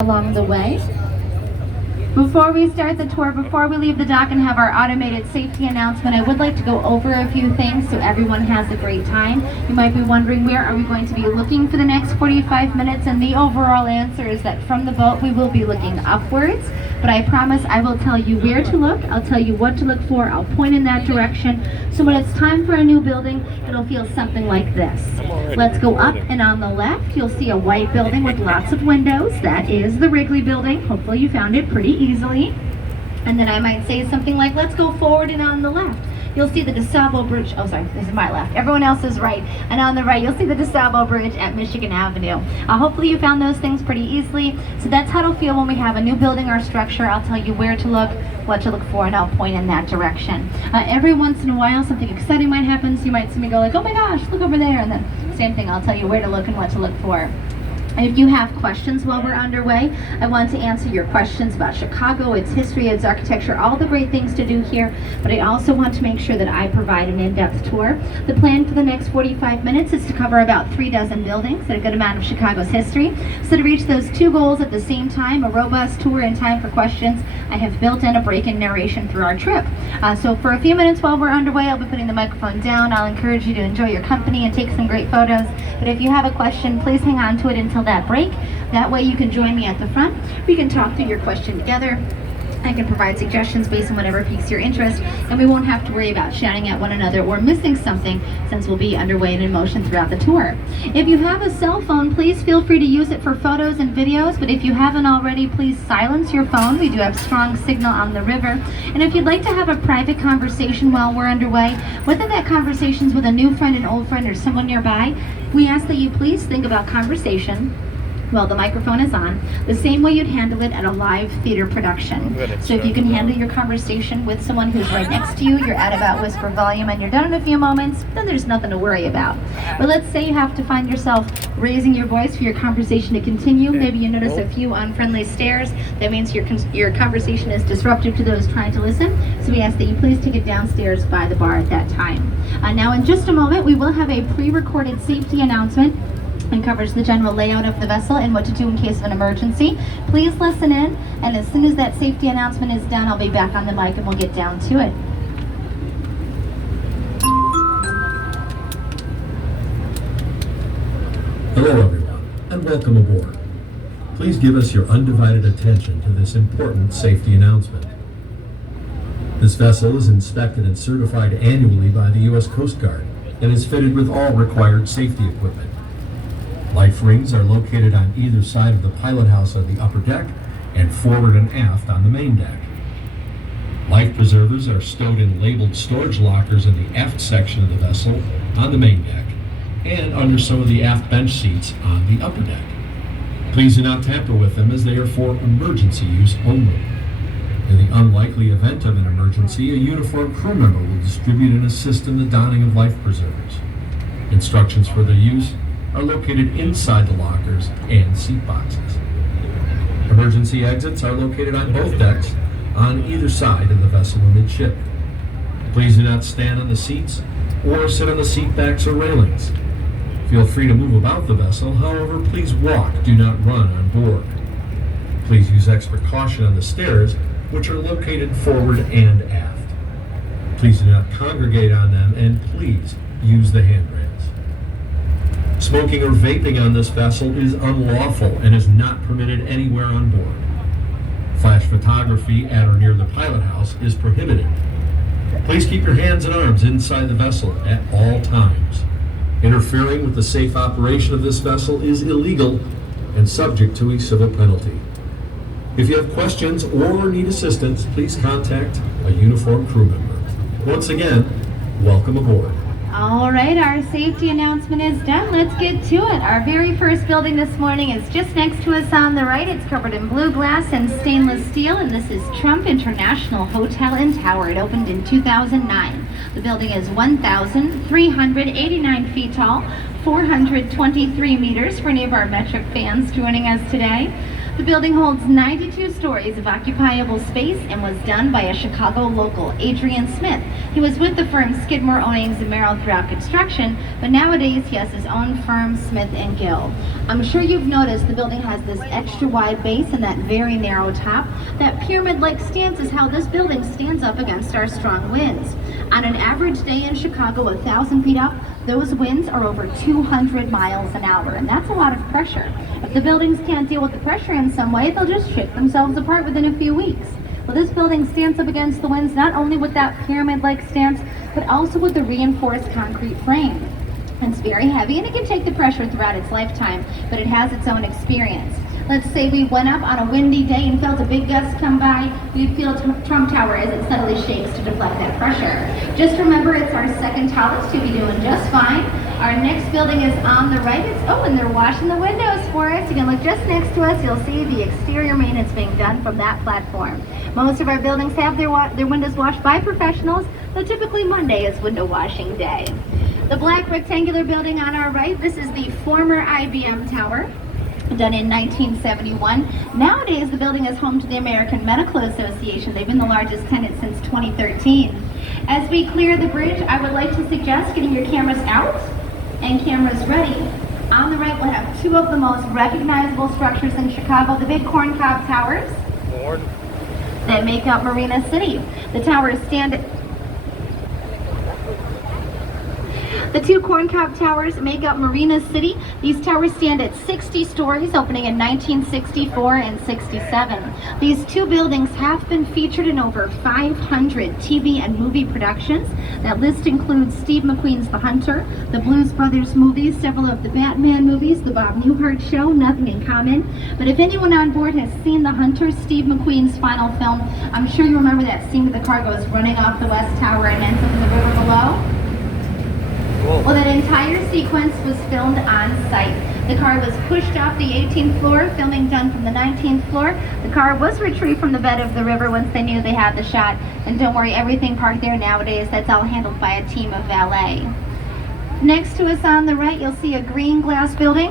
along the way. Before we start the tour, before we leave the dock and have our automated safety announcement, I would like to go over a few things so everyone has a great time. You might be wondering, where are we going to be looking for the next 45 minutes? And the overall answer is that from the boat we will be looking upwards, but I promise I will tell you where to look, I'll tell you what to look for, I'll point in that direction, so when it's time for a new building, it'll feel something like this. Let's go up, and on the left you'll see a white building with lots of windows. That is the Wrigley building. Hopefully you found it pretty easily. And then I might say something like, let's go forward, and on the left you'll see the DeSable Bridge. Oh, sorry, this is my left. Everyone else is right. And on the right, you'll see the DeSable Bridge at Michigan Avenue. Hopefully you found those things pretty easily. So that's how it'll feel when we have a new building or structure. I'll tell you where to look, what to look for, and I'll point in that direction. Every once in a while, something exciting might happen. So you might see me go like, oh my gosh, look over there. And then same thing, I'll tell you where to look and what to look for. If you have questions while we're underway, I want to answer your questions about Chicago, its history, its architecture, all the great things to do here, but I also want to make sure that I provide an in-depth tour. The plan for the next 45 minutes is to cover about 36 buildings and a good amount of Chicago's history. So to reach those two goals at the same time, a robust tour and time for questions, I have built in a break in narration through our trip. So for a few minutes while we're underway, I'll be putting the microphone down. I'll encourage you to enjoy your company and take some great photos, but if you have a question, please hang on to it until that break. That way you can join me at the front. We can talk through your question together. I can provide suggestions based on whatever piques your interest, and we won't have to worry about shouting at one another or missing something, since we'll be underway and in motion throughout the tour. If you have a cell phone, please feel free to use it for photos and videos, but if you haven't already, please silence your phone. We do have strong signal on the river. And if you'd like to have a private conversation while we're underway, whether that conversation's with a new friend, an old friend, or someone nearby, we ask that you please think about conversation while the microphone is on, the same way you'd handle it at a live theater production. So if you can handle your conversation with someone who's right next to you, you're at about whisper volume, and you're done in a few moments, then there's nothing to worry about. But let's say you have to find yourself raising your voice for your conversation to continue. Maybe you notice a few unfriendly stares. That means your conversation is disruptive to those trying to listen. So we ask that you please take it downstairs by the bar at that time. Now in just a moment, we will have a pre-recorded safety announcement and covers the general layout of the vessel and what to do in case of an emergency. Please listen in, and as soon as that safety announcement is done, I'll be back on the mic and we'll get down to it. Hello everyone, and welcome aboard. Please give us your undivided attention to this important safety announcement. This vessel is inspected and certified annually by the U.S. Coast Guard and is fitted with all required safety equipment. Life rings are located on either side of the pilot house on the upper deck and forward and aft on the main deck. Life preservers are stowed in labeled storage lockers in the aft section of the vessel on the main deck and under some of the aft bench seats on the upper deck. Please do not tamper with them, as they are for emergency use only. In the unlikely event of an emergency, a uniformed crew member will distribute and assist in the donning of life preservers. Instructions for their use are located inside the lockers and seat boxes. Emergency exits are located on both decks on either side of the vessel amidship. Please do not stand on the seats or sit on the seat backs or railings. Feel free to move about the vessel, however, please walk, do not run on board. Please use extra caution on the stairs, which are located forward and aft. Please do not congregate on them, and please use the handrails. Smoking or vaping on this vessel is unlawful and is not permitted anywhere on board. Flash photography at or near the pilot house is prohibited. Please keep your hands and arms inside the vessel at all times. Interfering with the safe operation of this vessel is illegal and subject to a civil penalty. If you have questions or need assistance, please contact a uniformed crew member. Once again, welcome aboard. All right, our safety announcement is done. Let's get to it. Our very first building this morning is just next to us on the right. It's covered in blue glass and stainless steel, and this is Trump International Hotel and Tower. It opened in 2009. The building is 1,389 feet tall, 423 meters for any of our metric fans joining us today. The building holds 92 stories of occupiable space and was done by a Chicago local, Adrian Smith. He was with the firm Skidmore, Owings & Merrill throughout construction, but nowadays he has his own firm, Smith & Gill. I'm sure you've noticed the building has this extra wide base and that very narrow top. That pyramid-like stance is how this building stands up against our strong winds. On an average day in Chicago, 1,000 feet up, those winds are over 200 miles an hour, and that's a lot of pressure. If the buildings can't deal with the pressure in some way, they'll just shift themselves apart within a few weeks. Well, this building stands up against the winds not only with that pyramid-like stance, but also with the reinforced concrete frame. It's very heavy and it can take the pressure throughout its lifetime, but it has its own experience. Let's say we went up on a windy day and felt a big gust come by, we'd feel Trump Tower as it suddenly shakes to deflect that pressure. Just remember, it's our second tallest, you'll be doing just fine. Our next building is on the right. And they're washing the windows for us. You can look just next to us, you'll see the exterior maintenance being done from that platform. Most of our buildings have their windows washed by professionals, but typically Monday is window washing day. The black rectangular building on our right, this is the former IBM Tower, done in 1971. Nowadays, the building is home to the American Medical Association. They've been the largest tenant since 2013. As we clear the bridge, I would like to suggest getting your cameras out and cameras ready. On the right, we'll have two of the most recognizable structures in Chicago, the big corncob towers that make up Marina City. The two corncob towers make up Marina City. These towers stand at 60 stories, opening in 1964 and 67. These two buildings have been featured in over 500 TV and movie productions. That list includes Steve McQueen's The Hunter, the Blues Brothers movies, several of the Batman movies, the Bob Newhart Show, Nothing in Common. But if anyone on board has seen The Hunter, Steve McQueen's final film, I'm sure you remember that scene where the car goes running off the West Tower and ends up in the river below. Well, that entire sequence was filmed on site. The car was pushed off the 18th floor, filming done from the 19th floor. The car was retrieved from the bed of the river once they knew they had the shot. And don't worry, everything parked there nowadays, that's all handled by a team of valet. Next to us on the right, you'll see a green glass building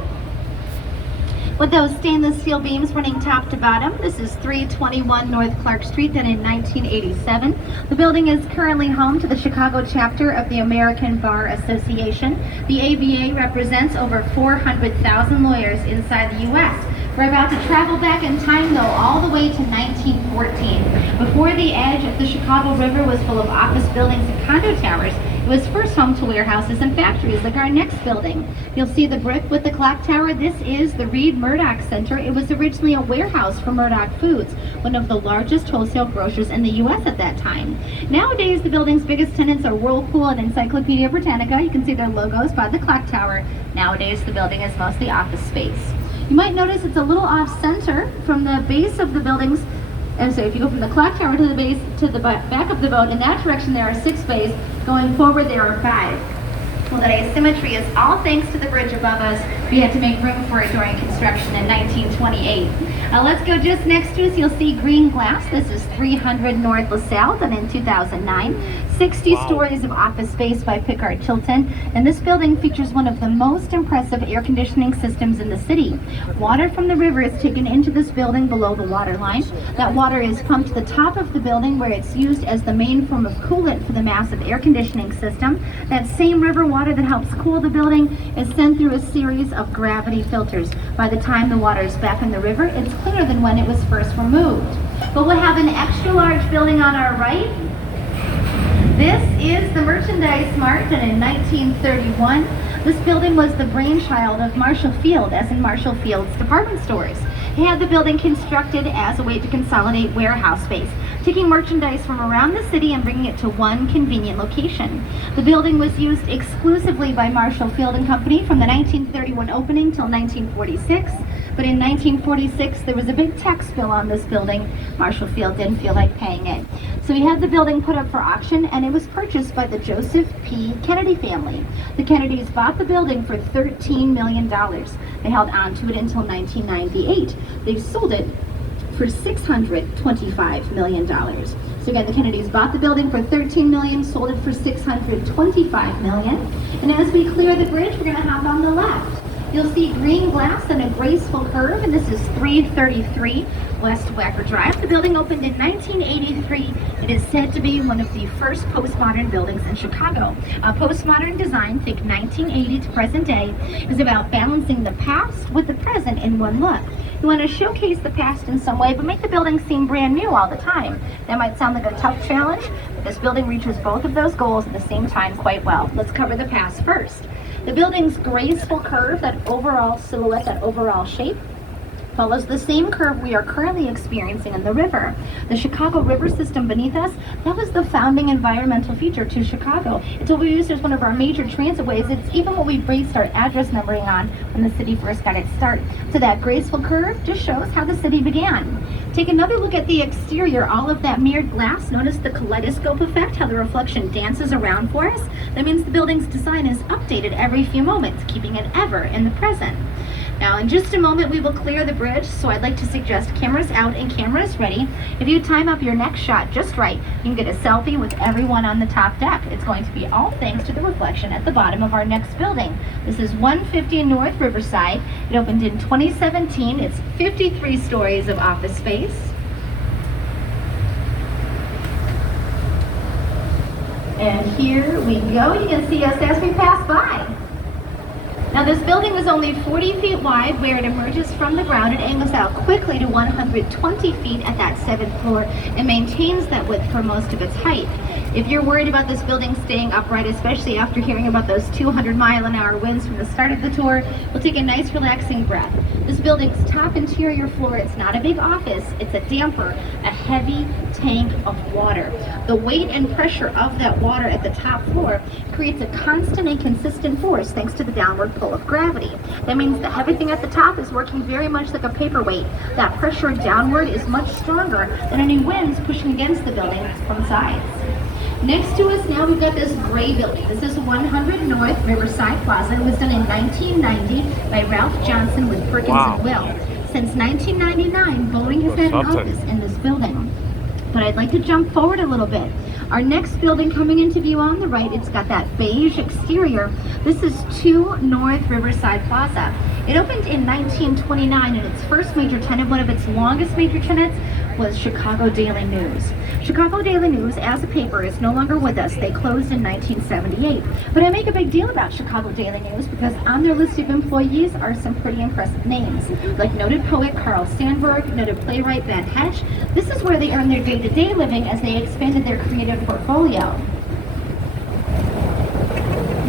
with those stainless steel beams running top to bottom. This is 321 North Clark Street, done in 1987. The building is currently home to the Chicago chapter of the American Bar Association. The ABA represents over 400,000 lawyers inside the U.S. We're about to travel back in time, though, all the way to 1914. Before the edge of the Chicago River was full of office buildings and condo towers, it was first home to warehouses and factories like our next building. You'll see the brick with the clock tower. This is the Reed Murdoch Center. It was originally a warehouse for Murdoch Foods, one of the largest wholesale grocers in the U.S. at that time. Nowadays, the building's biggest tenants are Whirlpool and Encyclopedia Britannica. You can see their logos by the clock tower. Nowadays, the building is mostly office space. You might notice it's a little off-center from the base of the buildings. And so if you go from the clock tower to the base to the back of the boat, in that direction there are 6 bays. Going forward there are 5. Well, that asymmetry is all thanks to the bridge above us. We had to make room for it during construction in 1928. Let's go just next to us. You'll see green glass. This is 300 North LaSalle, done in 2009. 60 stories of office space by Pickard Chilton. And this building features one of the most impressive air conditioning systems in the city. Water from the river is taken into this building below the water line. That water is pumped to the top of the building where it's used as the main form of coolant for the massive air conditioning system. That same river water that helps cool the building is sent through a series of gravity filters. By the time the water is back in the river, it's cleaner than when it was first removed. But we'll have an extra large building on our right. This is the Merchandise Mart, and in 1931, this building was the brainchild of Marshall Field, as in Marshall Field's department stores. He had the building constructed as a way to consolidate warehouse space, taking merchandise from around the city and bringing it to one convenient location. The building was used exclusively by Marshall Field and Company from the 1931 opening till 1946. But in 1946, there was a big tax bill on this building. Marshall Field didn't feel like paying it. So he had the building put up for auction, and it was purchased by the Joseph P. Kennedy family. The Kennedys bought the building for $13 million. They held on to it until 1998. They sold it for $625 million. So again, the Kennedys bought the building for $13 million, sold it for $625 million. And as we clear the bridge, we're going to hop on the left. You'll see green glass and a graceful curve, and this is 333 West Wacker Drive. The building opened in 1983. It is said to be one of the first postmodern buildings in Chicago. Postmodern design, think 1980 to present day, is about balancing the past with the present in one look. You want to showcase the past in some way, but make the building seem brand new all the time. That might sound like a tough challenge, but this building reaches both of those goals at the same time quite well. Let's cover the past first. The building's graceful curve, that overall silhouette, that overall shape, follows the same curve we are currently experiencing in the river. The Chicago River system beneath us, that was the founding environmental feature to Chicago. It's what we used as one of our major transitways. It's even what we based our address numbering on when the city first got its start. So that graceful curve just shows how the city began. Take another look at the exterior, all of that mirrored glass. Notice the kaleidoscope effect, how the reflection dances around for us. That means the building's design is updated every few moments, keeping it ever in the present. Now, in just a moment, we will clear the bridge, so I'd like to suggest cameras out and cameras ready. If you time up your next shot just right, you can get a selfie with everyone on the top deck. It's going to be all thanks to the reflection at the bottom of our next building. This is 150 North Riverside. It opened in 2017. It's 53 stories of office space. And here we go. You can see us as we pass by. Now this building is only 40 feet wide. Where it emerges from the ground, it angles out quickly to 120 feet at that 7th floor and maintains that width for most of its height. If you're worried about this building staying upright, especially after hearing about those 200-mile-an-hour winds from the start of the tour, we'll take a nice relaxing breath. This building's top interior floor, it's not a big office, it's a damper, a heavy tank of water. The weight and pressure of that water at the top floor creates a constant and consistent force thanks to the downward pull of gravity. That means that everything at the top is working very much like a paperweight. That pressure downward is much stronger than any winds pushing against the building from sides. Next to us now, we've got this gray building. This is 100 North Riverside Plaza. It was done in 1990 by Ralph Johnson with Perkins and Will. Since 1999, Boeing has had an office in this building. But I'd like to jump forward a little bit. Our next building coming into view on the right, it's got that beige exterior. This is 2 North Riverside Plaza. It opened in 1929, and its first major tenant, one of its longest major tenants, was Chicago Daily News. Chicago Daily News, as a paper, is no longer with us. They closed in 1978. But I make a big deal about Chicago Daily News because on their list of employees are some pretty impressive names, like noted poet Carl Sandburg, noted playwright Ben Hecht. This is where they earn their day-to-day living as they expanded their creative portfolio.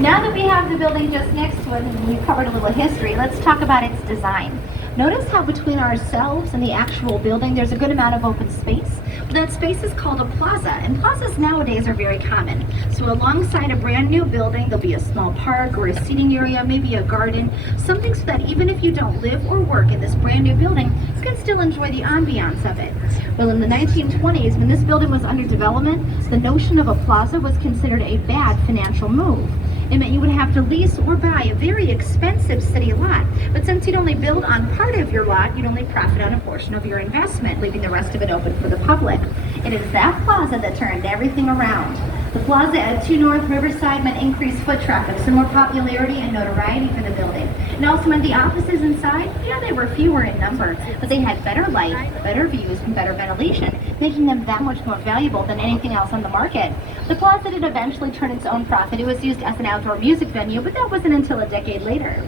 Now that we have the building just next to it and we've covered a little history, let's talk about its design. Notice how between ourselves and the actual building there's a good amount of open space. But that space is called a plaza, and plazas nowadays are very common. So alongside a brand new building, there'll be a small park or a seating area, maybe a garden, something so that even if you don't live or work in this brand new building, you can still enjoy the ambiance of it. Well, in the 1920s, when this building was under development, the notion of a plaza was considered a bad financial move. It meant you would have to lease or buy a very expensive city lot. But since you'd only build on part of your lot, you'd only profit on a portion of your investment, leaving the rest of it open for the public. It is that plaza that turned everything around. The plaza at 2 North Riverside meant increased foot traffic, so more popularity and notoriety for the building. And also meant the offices inside, yeah, they were fewer in number, but they had better light, better views, and better ventilation, making them that much more valuable than anything else on the market. The plaza did eventually turn its own profit. It was used as an outdoor music venue, but that wasn't until a decade later.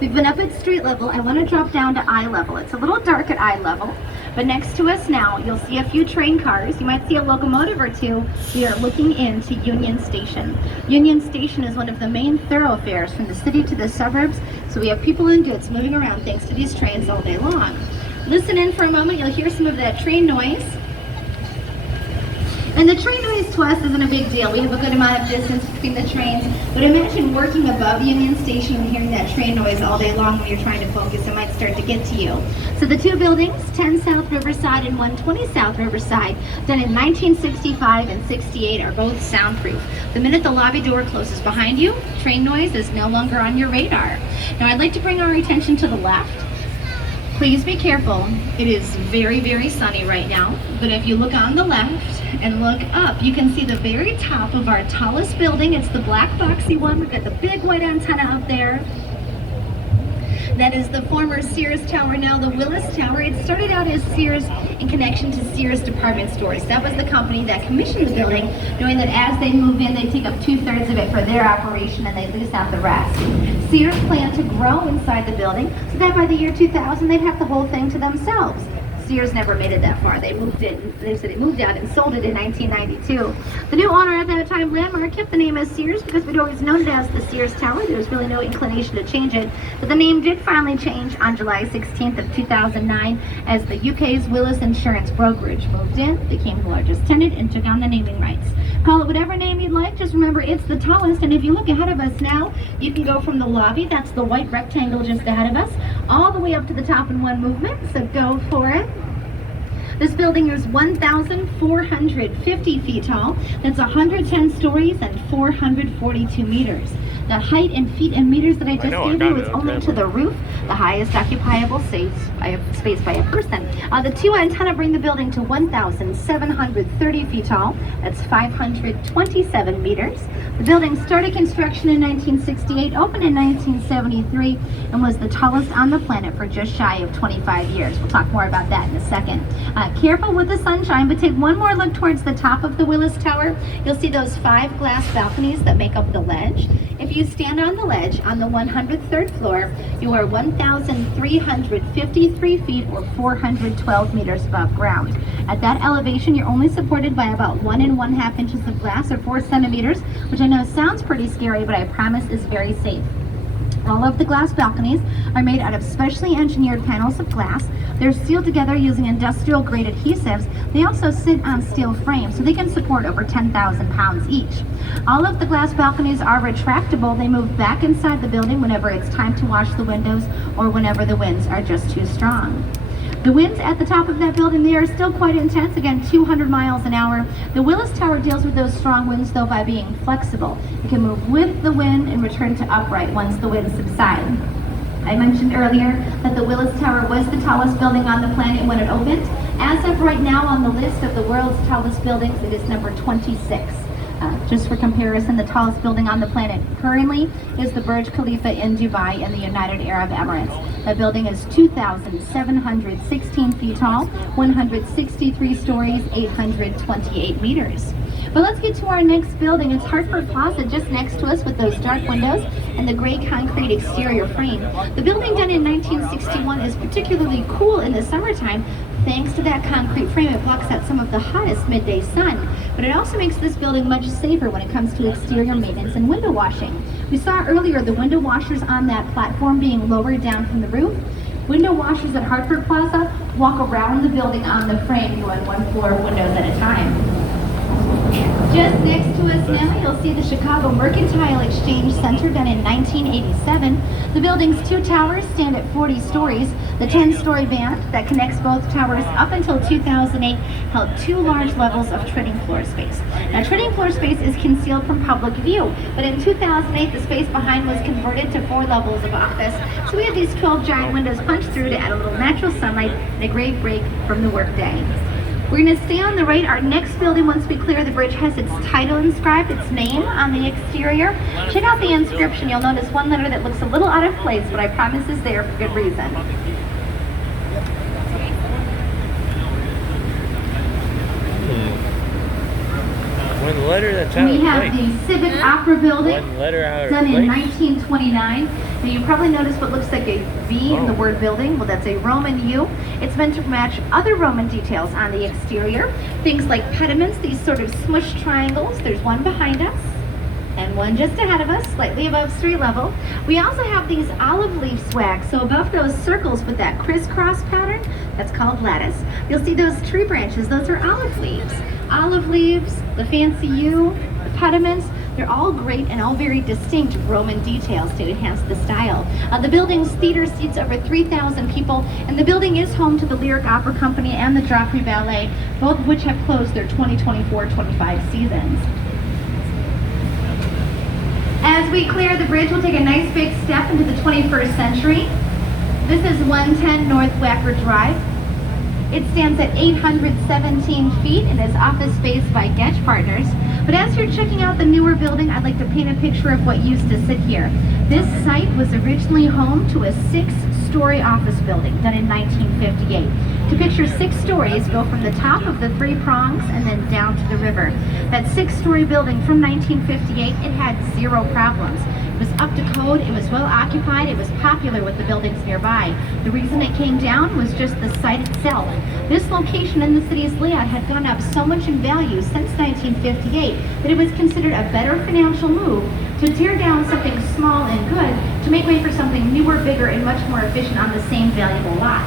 We've been up at street level. I want to drop down to eye level. It's a little dark at eye level, but next to us now, you'll see a few train cars. You might see a locomotive or two. We are looking into Union Station. Union Station is one of the main thoroughfares from the city to the suburbs, so we have people and goods moving around thanks to these trains all day long. Listen in for a moment. You'll hear some of that train noise. And the train noise to us isn't a big deal. We have a good amount of distance between the trains. But imagine working above Union Station and hearing that train noise all day long when you're trying to focus. It might start to get to you. So the two buildings, 10 South Riverside and 120 South Riverside, done in 1965 and 68, are both soundproof. The minute the lobby door closes behind you, train noise is no longer on your radar. Now I'd like to bring our attention to the left. Please be careful. It is very, very sunny right now. But if you look on the left and look up, you can see the very top of our tallest building. It's the black boxy one. We've got the big white antenna up there. That is the former Sears Tower, now the Willis Tower. It started out as Sears in connection to Sears Department Stores. That was the company that commissioned the building, knowing that as they move in, they take up 2/3 of it for their operation and they lease out the rest. Sears planned to grow inside the building so that by the year 2000, they'd have the whole thing to themselves. Sears never made it that far. They moved out and sold it in 1992. The new owner at that time, Landmark, kept the name as Sears because we'd always known it as the Sears Tower. There was really no inclination to change it. But the name did finally change on July 16th of 2009 as the UK's Willis Insurance Brokerage moved in, became the largest tenant, and took on the naming rights. Call it whatever name you'd like. Just remember, it's the tallest. And if you look ahead of us now, you can go from the lobby, that's the white rectangle just ahead of us, all the way up to the top in one movement. So go for it. This building is 1,450 feet tall. That's 110 stories and 442 meters. The height in feet and meters that I just gave you is only to the roof, the highest occupiable space by a person. The two antenna bring the building to 1,730 feet tall. That's 527 meters. The building started construction in 1968, opened in 1973, and was the tallest on the planet for just shy of 25 years. We'll talk more about that in a second. Careful with the sunshine, but take one more look towards the top of the Willis Tower. You'll see those 5 glass balconies that make up the ledge. If you stand on the ledge on the 103rd floor, you are 1,353 feet or 412 meters above ground. At that elevation, you're only supported by about 1 1/2 inches of glass or 4 centimeters, which I know sounds pretty scary, but I promise is very safe. All of the glass balconies are made out of specially engineered panels of glass. They're sealed together using industrial grade adhesives. They also sit on steel frames, so they can support over 10,000 pounds each. All of the glass balconies are retractable. They move back inside the building whenever it's time to wash the windows or whenever the winds are just too strong. The winds at the top of that building, they are still quite intense, again 200 miles an hour. The Willis Tower deals with those strong winds though by being flexible. It can move with the wind and return to upright once the winds subside. I mentioned earlier that the Willis Tower was the tallest building on the planet when it opened. As of right now on the list of the world's tallest buildings, it is number 26. Just for comparison, the tallest building on the planet currently is the Burj Khalifa in Dubai in the United Arab Emirates. That building is 2,716 feet tall, 163 stories, 828 meters. But let's get to our next building. It's Hartford Plaza, just next to us with those dark windows and the gray concrete exterior frame. The building done in 1961 is particularly cool in the summertime. Thanks to that concrete frame, it blocks out some of the hottest midday sun. But it also makes this building much safer when it comes to exterior maintenance and window washing. We saw earlier the window washers on that platform being lowered down from the roof. Window washers at Hartford Plaza walk around the building on the frame, doing 1 floor of windows at a time. Just next to us now, you'll see the Chicago Mercantile Exchange Center, done in 1987. The building's 2 towers stand at 40 stories. The 10-story band that connects both towers up until 2008 held 2 large levels of trading floor space. Now, trading floor space is concealed from public view, but in 2008, the space behind was converted to 4 levels of office. So we have these 12 giant windows punched through to add a little natural sunlight and a great break from the workday. We're going to stay on the right. Our next building, once we clear the bridge, has its title inscribed, its name on the exterior. Check out the inscription. You'll notice one letter that looks a little out of place, but I promise is there for good reason. One letter that's out We of have place. the Civic Opera Building, One letter out of done in place. 1929. Now you probably noticed what looks like a V in the word building. Well, that's a Roman U. It's meant to match other Roman details on the exterior. Things like pediments, these sort of smushed triangles. There's one behind us and one just ahead of us, slightly above street level. We also have these olive leaf swags. So above those circles with that crisscross pattern, that's called lattice. You'll see those tree branches. Those are olive leaves. Olive leaves, the fancy U, the pediments, they're all great and all very distinct Roman details to enhance the style. The building's theater seats over 3,000 people, and the building is home to the Lyric Opera Company and the Joffrey Ballet, both of which have closed their 2024-25 seasons. As we clear the bridge, we'll take a nice big step into the 21st century. This is 110 North Wacker Drive. It stands at 817 feet and is office space by Getch Partners. But as you're checking out the newer building, I'd like to paint a picture of what used to sit here. This site was originally home to a 6-story office building done in 1958. To picture 6 stories, go from the top of the 3 prongs and then down to the river. That 6-story building from 1958, it had 0 problems. It was up to code, it was well occupied, it was popular with the buildings nearby. The reason it came down was just the site itself. This location in the city's layout had gone up so much in value since 1958 that it was considered a better financial move to tear down something small and good to make way for something newer, bigger, and much more efficient on the same valuable lot.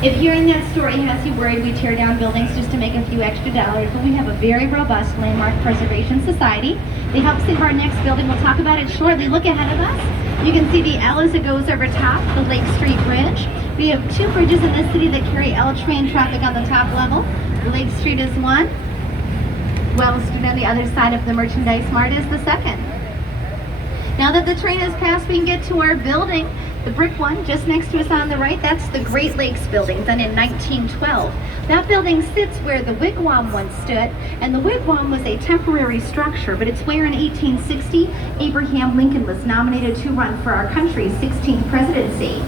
If hearing that story has you worried we tear down buildings just to make a few extra dollars, well, we have a very robust Landmark Preservation Society. They help save our next building. We'll talk about it shortly. Look ahead of us. You can see the L as it goes over top, the Lake Street Bridge. We have 2 bridges in the city that carry L train traffic on the top level. Lake Street is one. Wells Street on the other side of the Merchandise Mart is the second. Now that the train has passed, we can get to our building. The brick one just next to us on the right, that's the Great Lakes building, done in 1912. That building sits where the Wigwam once stood, and the Wigwam was a temporary structure, but it's where in 1860, Abraham Lincoln was nominated to run for our country's 16th presidency.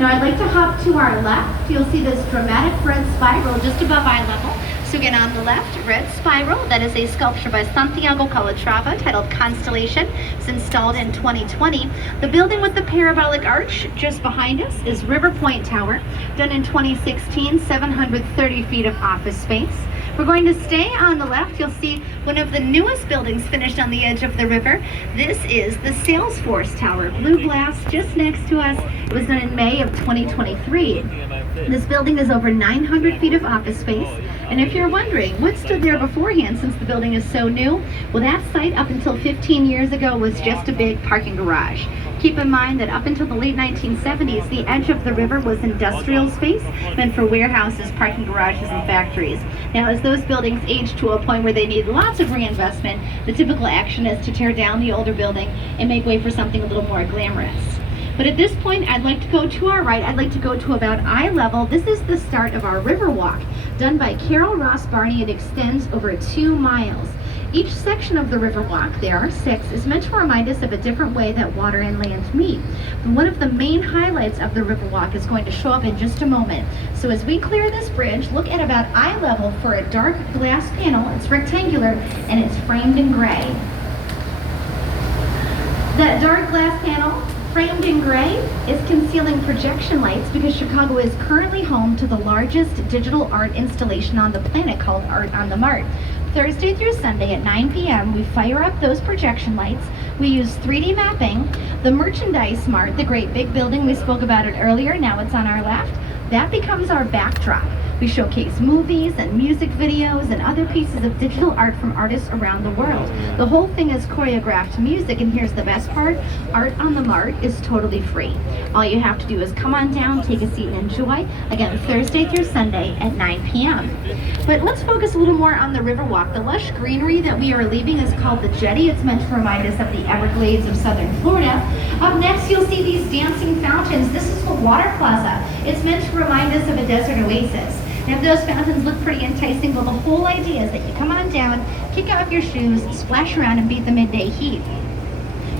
Now I'd like to hop to our left. You'll see this dramatic red spiral just above eye level. So again, on the left, red spiral, that is a sculpture by Santiago Calatrava titled Constellation. It's installed in 2020. The building with the parabolic arch just behind us is River Point Tower, done in 2016, 730 feet of office space. We're going to stay on the left. You'll see one of the newest buildings finished on the edge of the river. This is the Salesforce Tower, blue glass just next to us. It was done in May of 2023. This building is over 900 feet of office space. And if you're wondering what stood there beforehand since the building is so new, well, that site up until 15 years ago was just a big parking garage. Keep in mind that up until the late 1970s, the edge of the river was industrial space meant for warehouses, parking garages, and factories. Now, as those buildings age to a point where they need lots of reinvestment, the typical action is to tear down the older building and make way for something a little more glamorous. But at this point, I'd like to go to our right. I'd like to go to about eye level. This is the start of our river walk, done by Carol Ross Barney. It extends over 2 miles. Each section of the river walk, there are 6, is meant to remind us of a different way that water and land meet. But one of the main highlights of the river walk is going to show up in just a moment. So as we clear this bridge, look at about eye level for a dark glass panel. It's rectangular and it's framed in gray. That dark glass panel, framed in gray, is concealing projection lights because Chicago is currently home to the largest digital art installation on the planet called Art on the Mart. Thursday through Sunday at 9 p.m. we fire up those projection lights. We use 3D mapping. The Merchandise Mart, the great big building, we spoke about it earlier, now it's on our left, that becomes our backdrop. We showcase movies and music videos and other pieces of digital art from artists around the world. The whole thing is choreographed music, and here's the best part, Art on the Mart is totally free. All you have to do is come on down, take a seat and enjoy, again, Thursday through Sunday at 9 p.m. But let's focus a little more on the Riverwalk. The lush greenery that we are leaving is called the Jetty. It's meant to remind us of the Everglades of southern Florida. Up next, you'll see these dancing fountains. This is the Water Plaza. It's meant to remind us of a desert oasis. Now, those fountains look pretty enticing, but the whole idea is that you come on down, kick off your shoes, splash around, and beat the midday heat.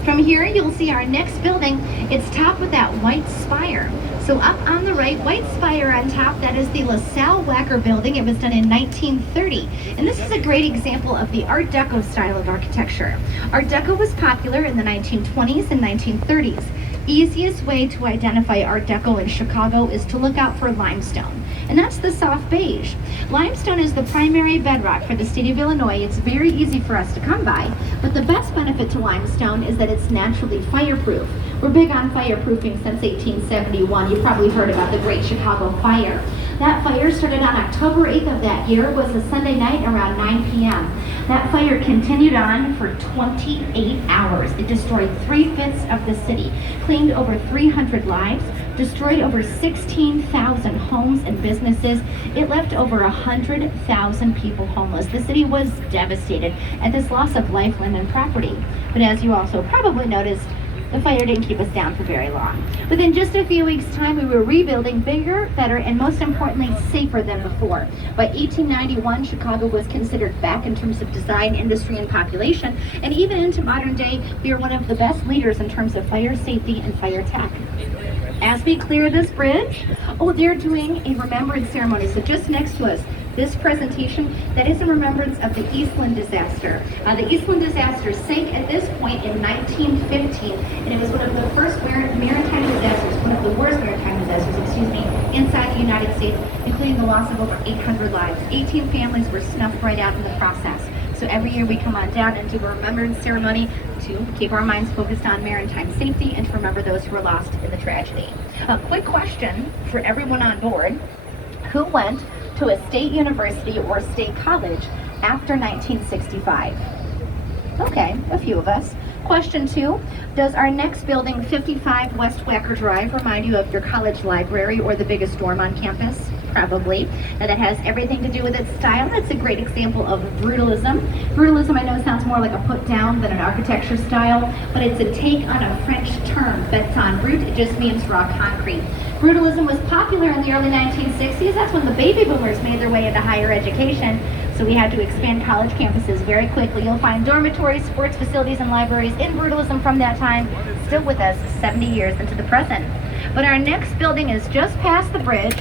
From here, you'll see our next building. It's topped with that white spire. So up on the right, white spire on top, that is the LaSalle Wacker building. It was done in 1930. And this is a great example of the Art Deco style of architecture. Art Deco was popular in the 1920s and 1930s. Easiest way to identify Art Deco in Chicago is to look out for limestone. And that's the soft beige. Limestone is the primary bedrock for the state of Illinois. It's very easy for us to come by, but the best benefit to limestone is that it's naturally fireproof. We're big on fireproofing since 1871. You've probably heard about the Great Chicago Fire. That fire started on October 8th of that year. It was a Sunday night around 9 p.m. That fire continued on for 28 hours. It destroyed 3/5 of the city, claimed over 300 lives, destroyed over 16,000 homes and businesses. It left over 100,000 people homeless. The city was devastated at this loss of life, limb, and property. But as you also probably noticed, The fire didn't keep us down for very long. Within just a few weeks' time, we were rebuilding bigger, better, and most importantly, safer than before. By 1891, Chicago was considered back in terms of design, industry, and population, and even into modern day, we are one of the best leaders in terms of fire safety and fire tech. As we clear this bridge, they're doing a remembrance ceremony. So just next to us, this presentation, that is a remembrance of the Eastland disaster. The Eastland disaster sank at this point in 1915, and it was one of the first maritime disasters, one of the worst maritime disasters, inside the United States, including the loss of over 800 lives. 18 families were snuffed right out in the process. So every year we come on down and do a remembrance ceremony to keep our minds focused on maritime safety and to remember those who were lost in the tragedy. A quick question for everyone on board. Who went to a state university or state college after 1965? Okay, a few of us. Question 2, does our next building, 55 West Wacker Drive, remind you of your college library or the biggest dorm on campus? Probably. Now that has everything to do with its style. That's a great example of brutalism. Brutalism, I know, sounds more like a put down than an architecture style, but it's a take on a French term, béton brut. It just means raw concrete. Brutalism was popular in the early 1960s. That's when the baby boomers made their way into higher education. So we had to expand college campuses very quickly. You'll find dormitories, sports facilities, and libraries in brutalism from that time, still with us 70 years into the present. But our next building is just past the bridge.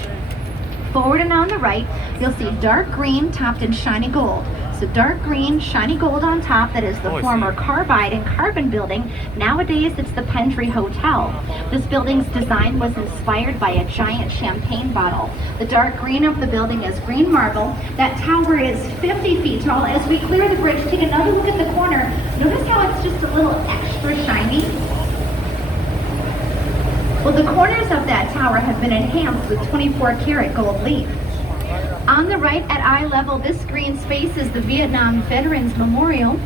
Forward and on the right, you'll see dark green topped in shiny gold. So dark green, shiny gold on top, that is the former Carbide and Carbon building. Nowadays, it's the Pendry Hotel. This building's design was inspired by a giant champagne bottle. The dark green of the building is green marble. That tower is 50 feet tall. As we clear the bridge, take another look at the corner. Notice how it's just a little extra shiny? Well, the corners of that tower have been enhanced with 24-karat gold leaf. On the right at eye level, this green space is the Vietnam Veterans Memorial.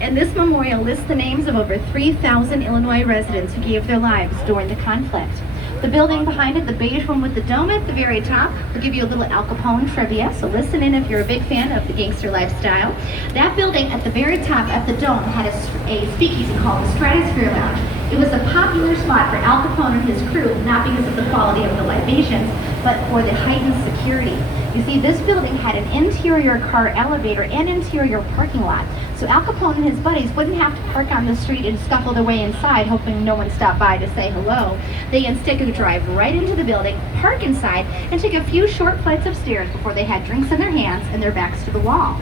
And this memorial lists the names of over 3,000 Illinois residents who gave their lives during the conflict. The building behind it, the beige one with the dome at the very top, will give you a little Al Capone trivia, so listen in if you're a big fan of the gangster lifestyle. That building at the very top at the dome had a speakeasy called the Stratosphere Lounge. It was a popular spot for Al Capone and his crew, not because of the quality of the libations, but for the heightened security. You see, this building had an interior car elevator and interior parking lot. So Al Capone and his buddies wouldn't have to park on the street and scuffle their way inside, hoping no one stopped by to say hello. They instead could drive right into the building, park inside, and take a few short flights of stairs before they had drinks in their hands and their backs to the wall.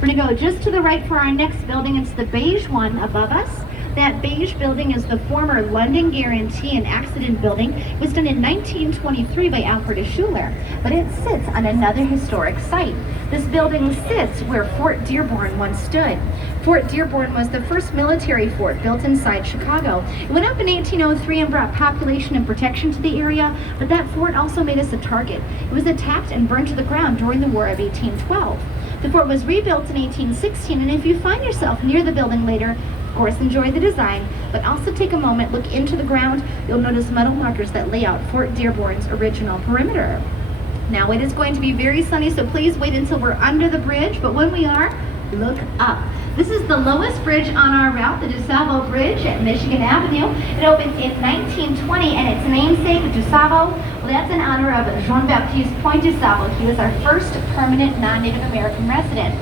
We're gonna go just to the right for our next building. It's the beige one above us. That beige building is the former London Guarantee and Accident Building. It was done in 1923 by Alfred Schuler, but it sits on another historic site. This building sits where Fort Dearborn once stood. Fort Dearborn was the first military fort built inside Chicago. It went up in 1803 and brought population and protection to the area, but that fort also made us a target. It was attacked and burned to the ground during the War of 1812. The fort was rebuilt in 1816, and if you find yourself near the building later, of course, enjoy the design, but also take a moment, look into the ground. You'll notice metal markers that lay out Fort Dearborn's original perimeter. Now it is going to be very sunny, so please wait until we're under the bridge, but when we are, look up. This is the lowest bridge on our route, the DuSable Bridge at Michigan Avenue. It opened in 1920, and its namesake, DuSable, well, that's in honor of Jean-Baptiste Point DuSable. He was our first permanent non-Native American resident.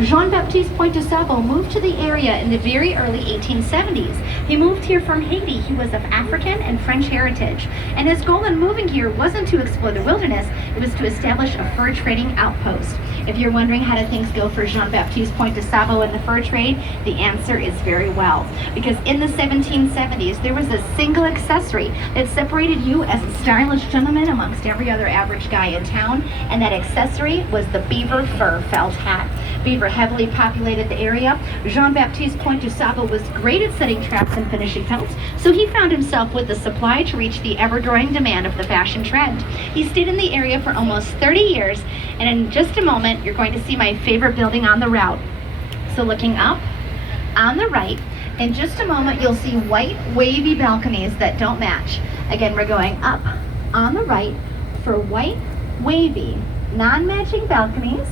Jean-Baptiste Point DuSable moved to the area in the very early 1870s. He moved here from Haiti. He was of African and French heritage. And his goal in moving here wasn't to explore the wilderness, it was to establish a fur trading outpost. If you're wondering how did things go for Jean-Baptiste Point DuSable in the fur trade, the answer is very well. Because in the 1770s, there was a single accessory that separated you as a stylish gentleman amongst every other average guy in town, and that accessory was the beaver fur felt hat. Beaver heavily populated the area. Jean-Baptiste Point DuSable was great at setting traps and finishing pelts, so he found himself with the supply to reach the ever-growing demand of the fashion trend. He stayed in the area for almost 30 years, and in just a moment, you're going to see my favorite building on the route. So looking up, on the right, in just a moment, you'll see white, wavy balconies that don't match. Again, we're going up on the right for white, wavy, non-matching balconies.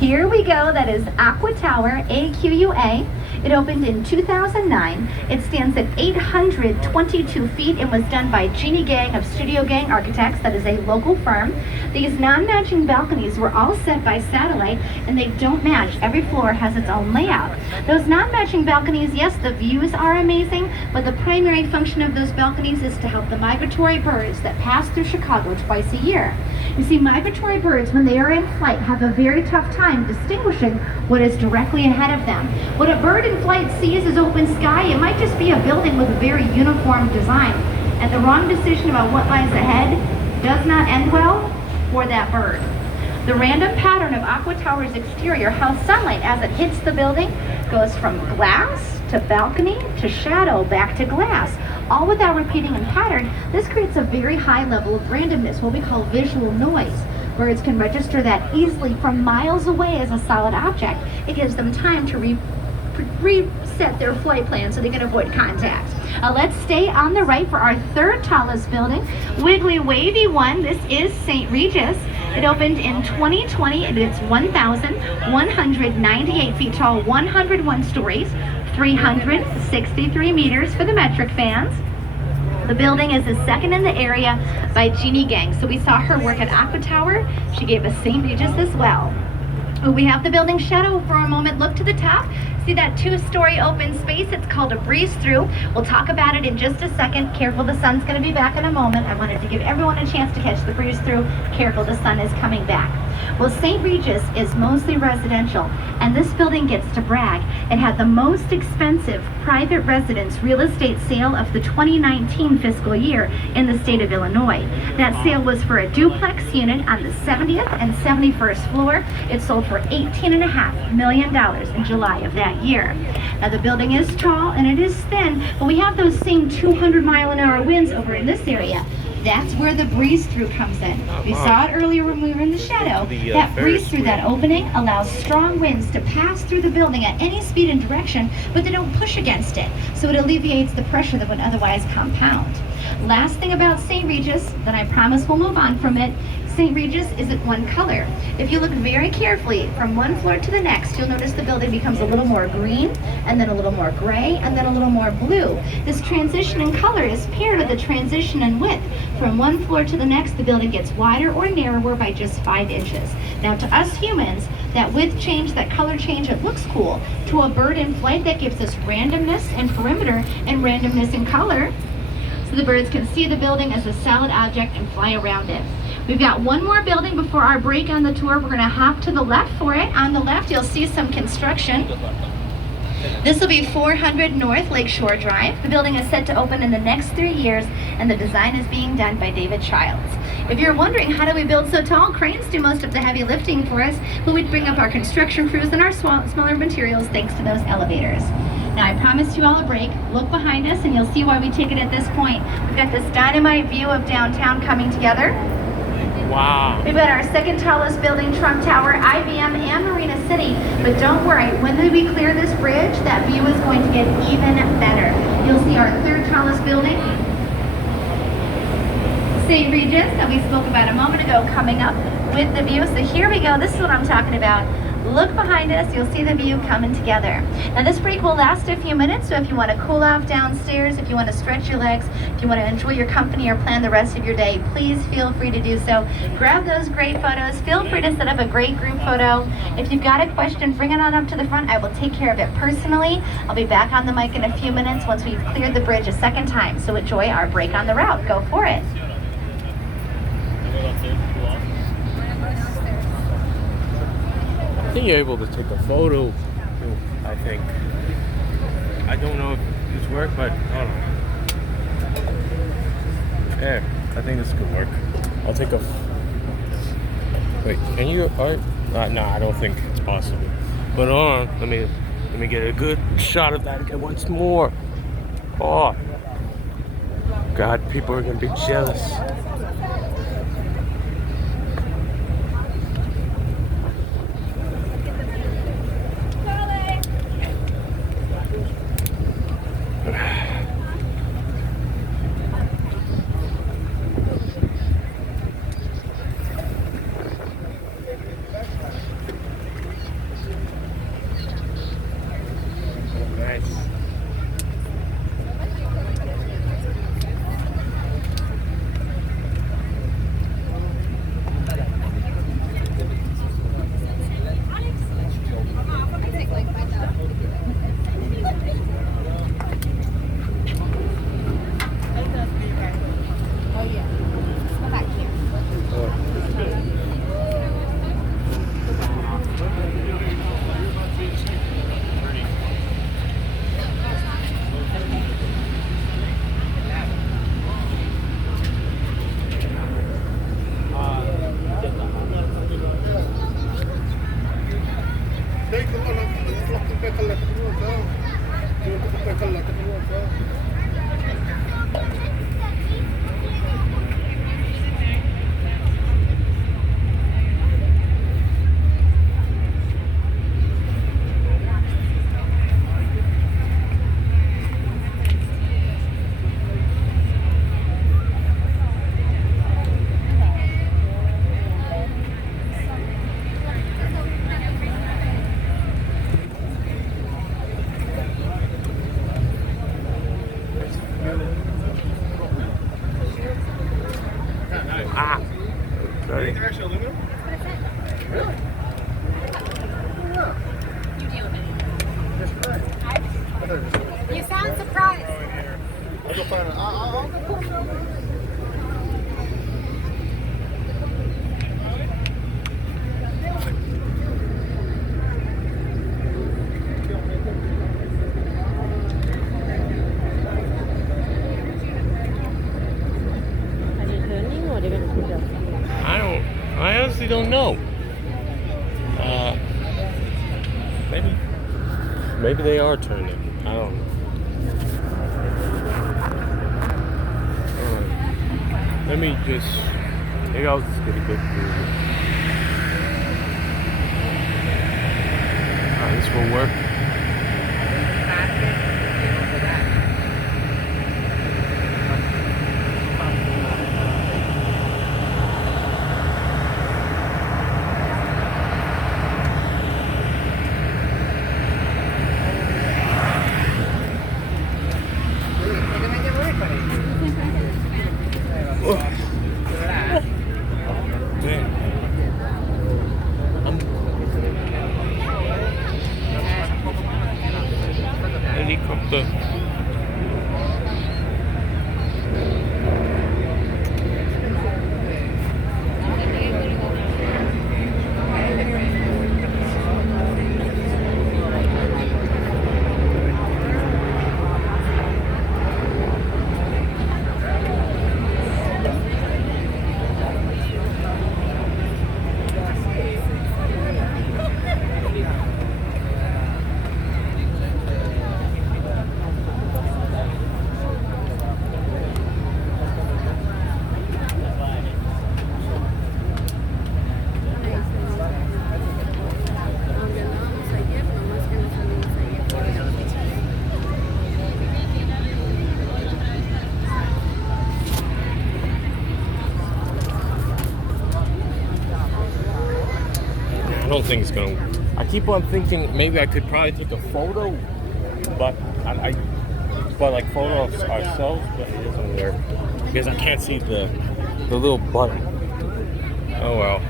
Here we go. That is Aqua Tower, AQUA. It opened in 2009. It stands at 822 feet and was done by Jeannie Gang of Studio Gang Architects. That is a local firm. These non-matching balconies were all set by satellite and they don't match. Every floor has its own layout. Those non-matching balconies, yes, the views are amazing, but the primary function of those balconies is to help the migratory birds that pass through Chicago twice a year. You see, migratory birds, when they are in flight, have a very tough time distinguishing what is directly ahead of them. What a bird in flight sees as open sky, it might just be a building with a very uniform design. And the wrong decision about what lies ahead does not end well for that bird. The random pattern of Aqua Tower's exterior, how sunlight as it hits the building goes from glass to balcony to shadow back to glass, all without repeating in pattern. This creates a very high level of randomness, what we call visual noise. Birds can register that easily from miles away as a solid object. It gives them time to reset their flight plan so they can avoid contact. Let's stay on the right for our third tallest building, Wiggly Wavy One. This is St. Regis. It opened in 2020 and it's 1,198 feet tall, 101 stories, 363 meters for the metric fans. The building is the second in the area by Jeannie Gang. So we saw her work at Aqua Tower. She gave us St. Regis as well. We have the building shadow for a moment. Look to the top. See that two-story open space? It's called a breeze-through. We'll talk about it in just a second. Careful, the sun's going to be back in a moment. I wanted to give everyone a chance to catch the breeze-through. Careful, the sun is coming back. Well, St. Regis is mostly residential, and this building gets to brag. It had the most expensive private residence real estate sale of the 2019 fiscal year in the state of Illinois. That sale was for a duplex unit on the 70th and 71st floor. It sold for $18.5 million in July of that year. Now the building is tall and it is thin, but we have those same 200-mile-an-hour winds over in this area. That's where the breeze-through comes in. We saw it earlier when we were in the shadow. That breeze-through, that opening, allows strong winds to pass through the building at any speed and direction, but they don't push against it, so it alleviates the pressure that would otherwise compound. Last thing about St. Regis, then I promise we'll move on from it. St. Regis isn't one color. If you look very carefully from one floor to the next, you'll notice the building becomes a little more green, and then a little more gray, and then a little more blue. This transition in color is paired with a transition in width. From one floor to the next, the building gets wider or narrower by just 5 inches. Now to us humans, that width change, that color change, it looks cool. To a bird in flight, that gives us randomness and perimeter and randomness in color. So the birds can see the building as a solid object and fly around it. We've got one more building before our break on the tour. We're going to hop to the left for it. On the left, you'll see some construction. This will be 400 North Lakeshore Drive. The building is set to open in the next 3 years, and the design is being done by David Childs. If you're wondering, how do we build so tall? Cranes do most of the heavy lifting for us, but we bring up our construction crews and our smaller materials thanks to those elevators. Now, I promised you all a break. Look behind us, and you'll see why we take it at this point. We've got this dynamite view of downtown coming together. Wow. We've got our second tallest building, Trump Tower, IBM, and Marina City. But don't worry, when we clear this bridge, that view is going to get even better. You'll see our third tallest building, St. Regis, that we spoke about a moment ago, coming up with the view. So here we go. This is what I'm talking about. Look behind us, you'll see the view coming together. Now this break will last a few minutes, so if you want to cool off downstairs, if you want to stretch your legs, if you want to enjoy your company or plan the rest of your day, please feel free to do so. Grab those great photos. Feel free to set up a great group photo. If you've got a question, bring it on up to the front. I will take care of it personally. I'll be back on the mic in a few minutes once we've cleared the bridge a second time. So enjoy our break on the route. Go for it. I think you're able to take a photo. I think. I don't know if this works, but hold on. Yeah, I think this could work. I'll take a. Wait, can you? No, I don't think it's possible. But hold on, let me get a good shot of that again once more. Oh, God, people are gonna be jealous. You sound surprised. Are they turning or they're gonna put up? I honestly don't know. Maybe they are turning. I don't know. Let me just. Maybe I'll just get a good view. This will work. Helicopter. I don't think it's gonna. I keep on thinking maybe I could probably take a photo, but but like photo of ourselves, but it doesn't work because I can't see the little button. Oh well.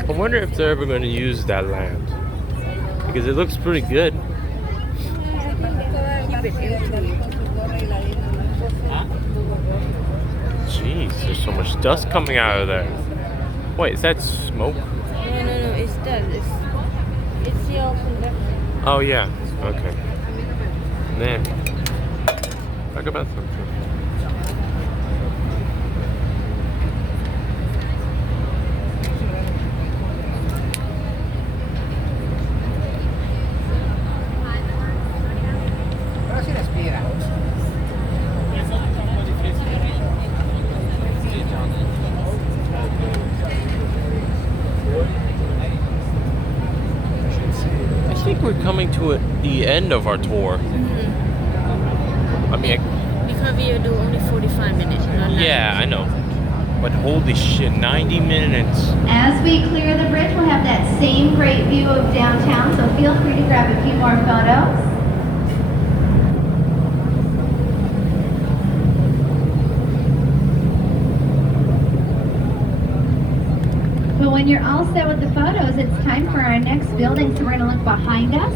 I wonder if they're ever going to use that land because it looks pretty good. Jeez, there's so much dust coming out of there. Wait, is that smoke? No, it's that. It's your conductor. Oh yeah. Okay. Man, talk about something. I think we're coming to the end of our tour. I mean, Because we do only 45 minutes. Not yeah, I know. But holy shit, 90 minutes. As we clear the bridge, we'll have that same great view of downtown, so feel free to grab a few more photos. But when you're all set with the photos, it's time for our next building. So we're going to look behind us.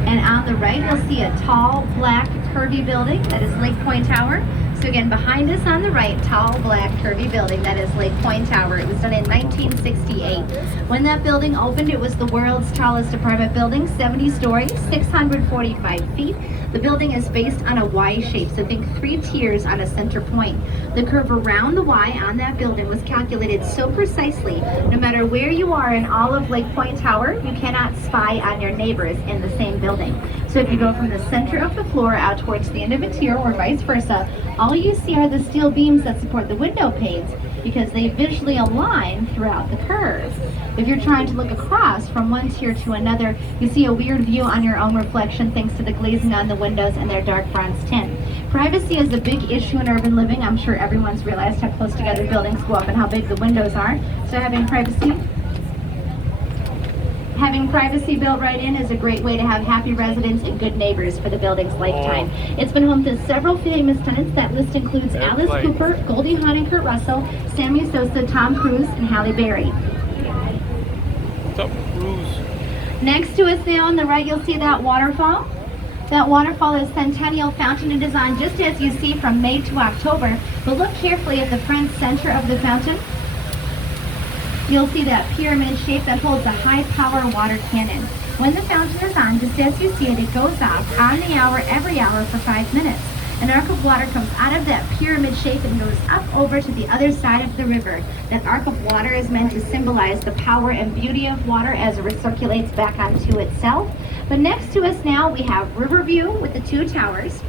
And on the right, you'll see a tall, black, curvy building that is Lake Point Tower. So again, behind us on the right, tall, black, curvy building that is Lake Point Tower. It was done in 1968. When that building opened, it was the world's tallest apartment building, 70 stories, 645 feet. The building is based on a Y shape, so think 3 tiers on a center point. The curve around the Y on that building was calculated so precisely, no matter where you are in all of Lake Point Tower, you cannot spy on your neighbors in the same building. So if you go from the center of the floor out towards the end of a tier or vice versa, all you see are the steel beams that support the window panes because they visually align throughout the curve. If you're trying to look across from one tier to another, you see a weird view on your own reflection thanks to the glazing on the windows and their dark bronze tint. Privacy is a big issue in urban living. I'm sure everyone's realized how close together buildings go up and how big the windows are. So having privacy built right in is a great way to have happy residents and good neighbors for the building's lifetime. It's been home to several famous tenants. That list includes Alice Cooper, Goldie Hawn and Kurt Russell, Sammy Sosa, Tom Cruise, and Halle Berry. What's up, Cruise? Next to us now on the right, you'll see that waterfall. That waterfall is Centennial Fountain. It is on just as you see from May to October. But look carefully at the front center of the fountain. You'll see that pyramid shape that holds a high-power water cannon. When the fountain is on, just as you see it, it goes off on the hour, every hour for 5 minutes. An arc of water comes out of that pyramid shape and goes up over to the other side of the river. That arc of water is meant to symbolize the power and beauty of water as it recirculates back onto itself. But next to us now, we have Riverview with the 2 towers.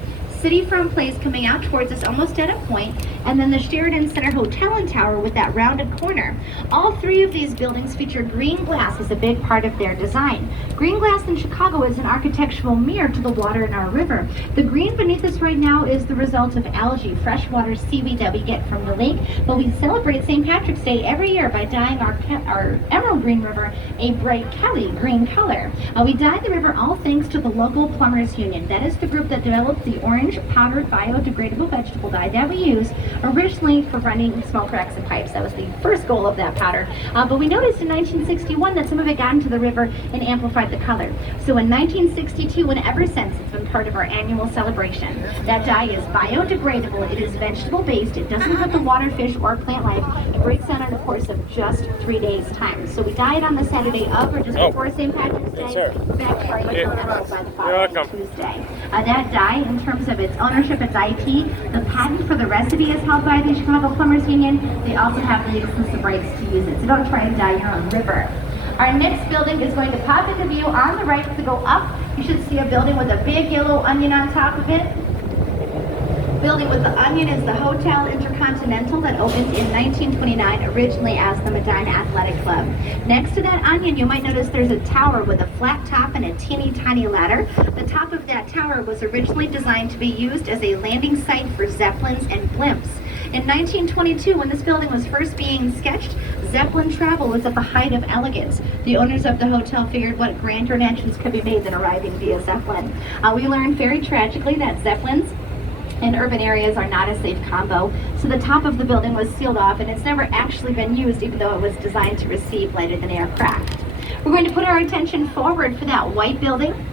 City Front Place coming out towards us almost at a point, and then the Sheridan Center Hotel and Tower with that rounded corner. All 3 of these buildings feature green glass as a big part of their design. Green glass in Chicago is an architectural mirror to the water in our river. The green beneath us right now is the result of algae, freshwater seaweed that we get from the lake, but we celebrate St. Patrick's Day every year by dyeing our emerald green river a bright Kelly green color. We dye the river all thanks to the local Plumbers Union. That is the group that developed the orange powdered biodegradable vegetable dye that we use originally for running smoke racks and pipes. That was the first goal of that powder. But we noticed in 1961 that some of it got into the river and amplified the color. So in 1962 and ever since, it's been part of our annual celebration. That dye is biodegradable. It is vegetable based. It doesn't hurt the water, fish, or plant life. It breaks down in a course of just 3 days time. So we dye it on the Saturday of or just before St. Patrick's Day. Back to our original by the following Tuesday. That dye, in terms of its ownership, its IP, the patent for the recipe is held by the Chicago Plumbers Union. They also have the exclusive rights to use it. So don't try to dye your own river. Our next building is going to pop into view on the right. To go up, you should see a building with a big yellow onion on top of it. Building with the onion is the Hotel Intercontinental that opened in 1929, originally as the Medina Athletic Club. Next to that onion, you might notice there's a tower with a flat top and a teeny tiny ladder. The top of that tower was originally designed to be used as a landing site for Zeppelins and blimps. In 1922, when this building was first being sketched, Zeppelin travel was at the height of elegance. The owners of the hotel figured what grander entrance could be made than arriving via Zeppelin. We learned very tragically that Zeppelins in urban areas are not a safe combo, so the top of the building was sealed off and it's never actually been used, even though it was designed to receive lighter than air craft. We're going to put our attention forward for that white building.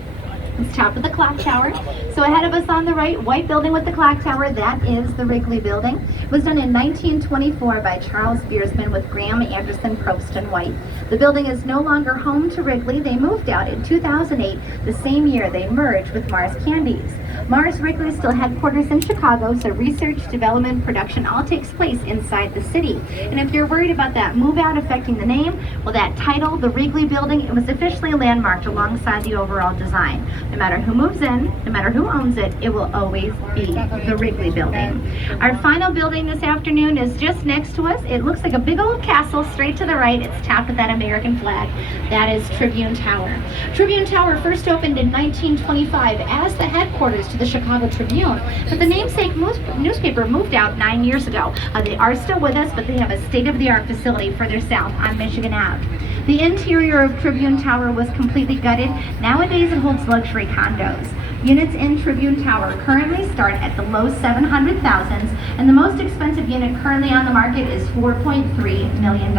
It's top of the clock tower. So ahead of us on the right, white building with the clock tower, that is the Wrigley building. It was done in 1924 by Charles Biersman with Graham, Anderson, Probst, and White. The building is no longer home to Wrigley. They moved out in 2008, the same year they merged with Mars Candies. Mars Wrigley is still headquarters in Chicago, so research, development, production all takes place inside the city. And if you're worried about that move out affecting the name, well, that title, the Wrigley building, it was officially landmarked alongside the overall design. No matter who moves in, no matter who owns it, it will always be the Wrigley building. Our final building this afternoon is just next to us. It looks like a big old castle straight to the right. It's topped with that American flag. That is Tribune Tower. Tribune Tower first opened in 1925 as the headquarters to the Chicago Tribune, but the namesake newspaper moved out 9 years ago. They are still with us, but they have a state-of-the-art facility further south on Michigan Ave. The interior of Tribune Tower was completely gutted. Nowadays it holds luxury condos. Units in Tribune Tower currently start at the low 700,000s, and the most expensive unit currently on the market is $4.3 million.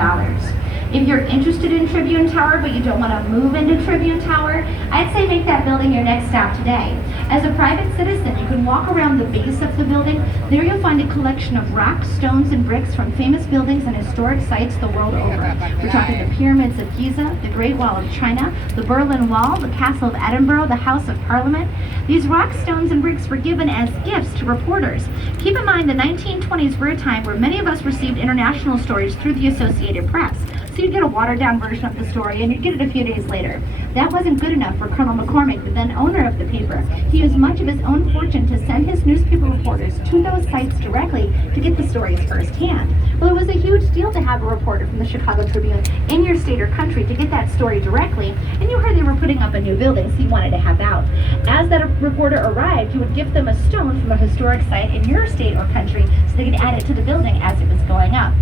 If you're interested in Tribune Tower, but you don't want to move into Tribune Tower, I'd say make that building your next stop today. As a private citizen, you can walk around the base of the building. There you'll find a collection of rocks, stones, and bricks from famous buildings and historic sites the world over. We're talking the pyramids of Giza, the Great Wall of China, the Berlin Wall, the Castle of Edinburgh, the House of Parliament. These rocks, stones, and bricks were given as gifts to reporters. Keep in mind the 1920s were a time where many of us received international stories through the Associated Press. So you'd get a watered-down version of the story, and you'd get it a few days later. That wasn't good enough for Colonel McCormick, the then owner of the paper. He used much of his own fortune to send his newspaper reporters to those sites directly to get the stories firsthand. Well, it was a huge deal to have a reporter from the Chicago Tribune in your state or country to get that story directly, and you heard they were putting up a new building, so you wanted to have out. As that reporter arrived, you would give them a stone from a historic site in your state or country so they could add it to the building as it was going up.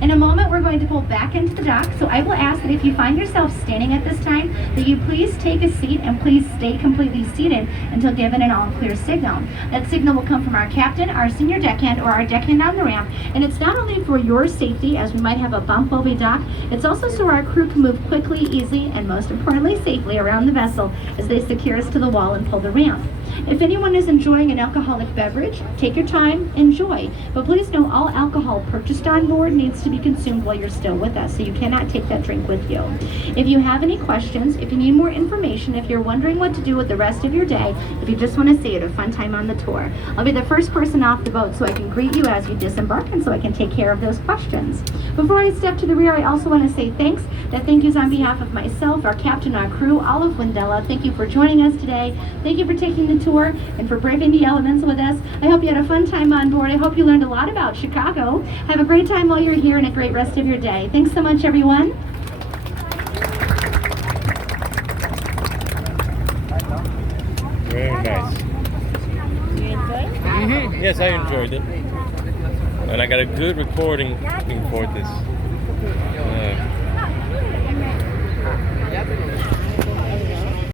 In a moment, we're going to pull back into the dock, so I will ask that if you find yourself standing at this time, that you please take a seat and please stay completely seated until given an all-clear signal. That signal will come from our captain, our senior deckhand, or our deckhand on the ramp, and it's not only for your safety, as we might have a bump while we dock, it's also so our crew can move quickly, easily, and most importantly, safely around the vessel as they secure us to the wall and pull the ramp. If anyone is enjoying an alcoholic beverage, take your time, enjoy. But please know all alcohol purchased on board needs to be consumed while you're still with us, so you cannot take that drink with you. If you have any questions, if you need more information, if you're wondering what to do with the rest of your day, if you just want to say you had a fun time on the tour, I'll be the first person off the boat so I can greet you as you disembark and so I can take care of those questions. Before I step to the rear, I also want to say thanks. That thank yous on behalf of myself, our captain, our crew, all of Windella. Thank you for joining us today. Thank you for taking the tour and for braving the elements with us. I hope you had a fun time on board. I hope you learned a lot about Chicago. Have a great time while you're here and a great rest of your day. Thanks so much, everyone. Very nice. You enjoy? Yes, I enjoyed it. And I got a good recording for this.